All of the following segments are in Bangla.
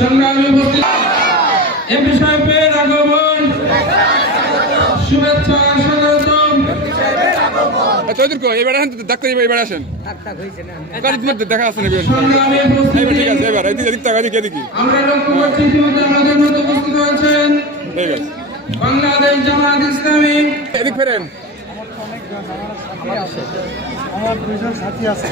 সংগ্রামী উপস্থিত এমপি সাহেবের আগমন শুভেচ্ছা স্বাগতম। চৌধুরী কো এবার আসেন ডাক্তার এবার আসেন দেখা আছে সংগ্রামী উপস্থিত ঠিক আছে এবার এদিক টাকা এদিকে এদিকে আমরা লক্ষ্য করছি ইতিমধ্যে আমাদের মধ্যে উপস্থিত হয়েছেন ঠিক আছে বাংলাদেশ জামায়াত ইসলামী। এদিক ফেরেন আমার দুইজন সাথী আছে।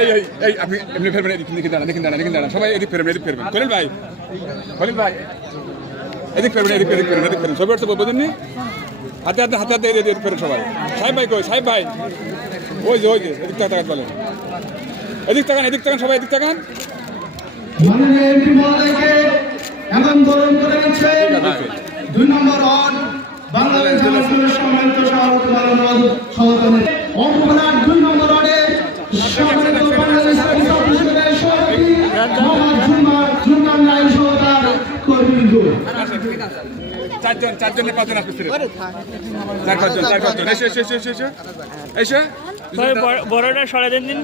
এই এই এই আপনি এমনি ফেরবেন এদিকে দাঁড়ান সবাই এদিক ফেরবেন খলিল ভাই এদিক ফেরবেন এদিক ফেরেন সবাই তো বোঝেননি হাতে এদিক ফেরেন সবাই সাহেব ভাই কই সাহেব ভাই ওই যে এদিক তাকান বলেন এদিক তাকান সবাই এদিক তাকান মাননীয় এমপি মহোদয়কে এখন বরণ করে নিচ্ছে 2 নম্বর ওয়ার্ড বাংলাদেশ জামায়াতের সম্মানিত সভাপতি মাননীয় সভাপতি অঙ্কনাথ 2 নম্বর ওয়ার্ডে সম্মানিত বাংলাদেশ পরিষদের সভাপতি মোহাম্মদ জুলকার নাইম সহকার কর্মীবৃন্দ। চারজন পাঁচজন আসবে চার পাঁচজন এসে বড়টা সরাই দিন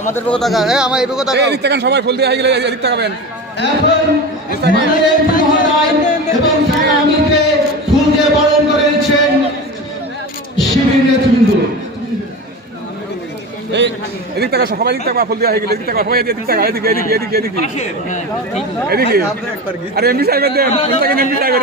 আমাদের পক্ষ টাকা আমার এই পক্ষ টাকা এদিক তাকান সবাই ফুল দিয়ে হয়ে গেলে এদিক তাকাবেন এখন মাননীয় এমপি মহোদয় এবং তার আমিরকে ফুল দিয়ে বরণ করে নিচ্ছেন শিবির নেতৃবৃন্দ। এই এদিক টাকা সবাই এদিক টাকা ফুল দিয়ে হয়ে গেলে এদিক টাকা সবাই এদিক টাকা এদিকে আরে এমপি সাহেবের দেন এমপি সাহেবের